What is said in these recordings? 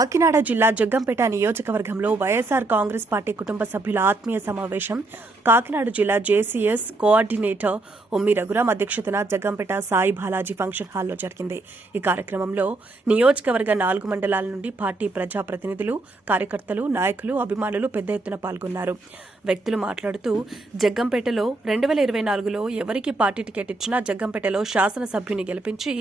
కాకినాడ జిల్లా జగ్గంపేట నియోజకవర్గంలో వైఎస్ఆర్ కాంగ్రెస్ పార్టీ కుటుంబ సభ్యుల ఆత్మీయ సమావేశం. కాకినాడ జిల్లా జేసీఎస్ కోఆర్డినేటర్ ఉమ్మి రఘురామ్ అధ్యక్షతన జగ్గంపేట సాయి బాలాజీ ఫంక్షన్ హాల్లో జరిగింది. ఈ కార్యక్రమంలో నియోజకవర్గ నాలుగు మండలాల నుండి పార్టీ ప్రజాప్రతినిధులు కార్యకర్తలు నాయకులు అభిమానులు పెద్ద ఎత్తున పాల్గొన్నారు. వ్యక్తులు మాట్లాడుతూ జగ్గంపేటలో రెండు వేల ఇరవై నాలుగులో ఎవరికి పార్టీ టికెట్ ఇచ్చినా జగ్గంపేటలో శాసనసభ్యుని గెలిపించి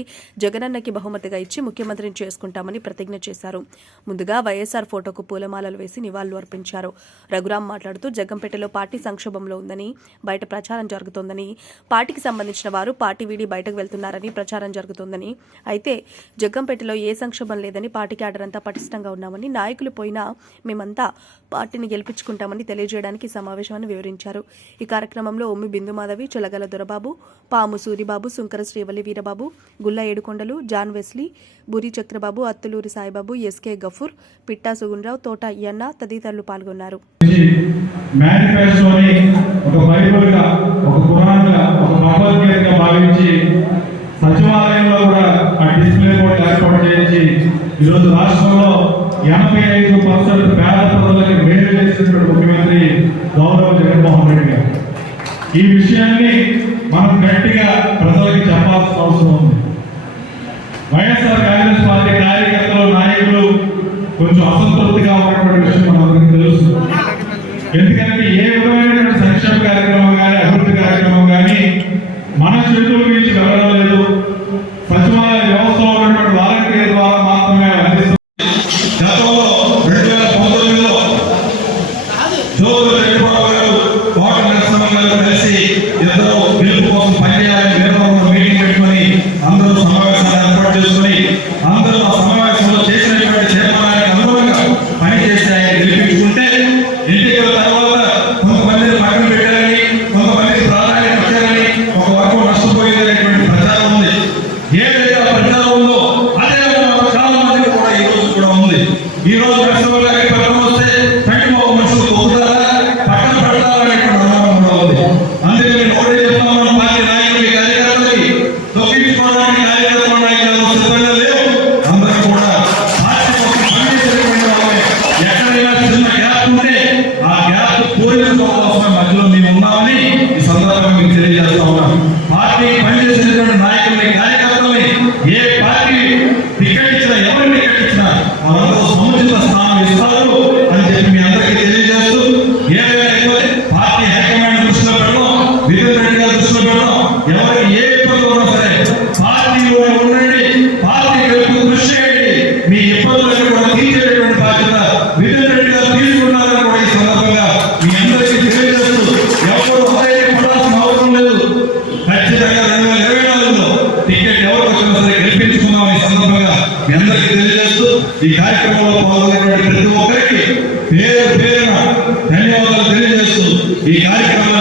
జగనన్నకి బహుమతిగా ఇచ్చి ముఖ్యమంత్రిని చేసుకుంటామని ప్రతిజ్ఞ చేశారు. ముందుగా వైఎస్ఆర్ ఫోటోకు పూలమాలలు వేసి నివాళులు అర్పించారు. రఘురాం మాట్లాడుతూ జగ్గంపేటలో పార్టీ సంక్షోభంలో ఉందని బయట ప్రచారం జరుగుతోందని పార్టీకి సంబంధించిన వారు పార్టీ వీడి బయటకు వెళ్తున్నారని ప్రచారం జరుగుతోందని. అయితే జగ్గంపేటలో ఏ సంక్షోభం లేదని పార్టీ క్యాడర్ అంతా పటిష్టంగా ఉన్నామని నాయకులు పోయినా మేమంతా పార్టీని గెలిపించుకుంటామని తెలియజేయడానికి సమావేశమని వివరించారు. ఈ కార్యక్రమంలో ఉమ్మి బిందుమాధవి చొలగల దొరబాబు పాము Suribabu Sunkara Srivalli Veerababu Gulla Yedukondalu John Wesley Buri Chakrababu Attuluri Saibaba SK Gafoor Pitta Sugunarao Thota ఎన్న తదితరులు పాల్గొన్నారు. సచివాలయంలో కూడా ఆ డిస్ప్లే బోర్డు ఏర్పాటు చేయించి ఈరోజు రాష్ట్రంలో ఎనభై ఐదు పర్సెంట్ పేద ప్రజలకి మేలు చేసినటువంటి ముఖ్యమంత్రి గౌరవ జగన్మోహన్ రెడ్డి గారు. ఈ విషయాన్ని మనం గట్టిగా ప్రజలకి చెప్పాల్సిన అవసరం ఉంది. వైఎస్ఆర్ కాంగ్రెస్ పార్టీ నాయకులు కొంచెం అసంతృప్తిగా ఉన్నటువంటి విషయం మనందరికీ తెలుసు ఎందుకంటే ఏ విధమైనటువంటి సంక్షేమ కార్యక్రమం కానీ అభివృద్ధి కార్యక్రమం కానీ మన చేతుల నుంచి వెళ్ళడం లేదు సచివాలయ వ్యవస్థలో ఉన్నటువంటి వాలంటీర్ ద్వారా మాత్రమే అందిస్తుంది గతంలో రెండు వేల పంతొమ్మిదిలో జోగులు కోట నరసింహ గారు కలిసి ఇద్దరు గెలుపు కోసం పనిచేయాలని మీటింగ్ పెట్టుకొని అందరూ సమావేశాలు ఏర్పాటు చేసుకుని మీ అందరికీ తెలియజేస్తూ ఈ కార్యక్రమంలో పాల్గొనేటువంటి ప్రతి ఒక్కరికి పేరు పేరున ధన్యవాదాలు తెలియజేస్తూ ఈ కార్యక్రమం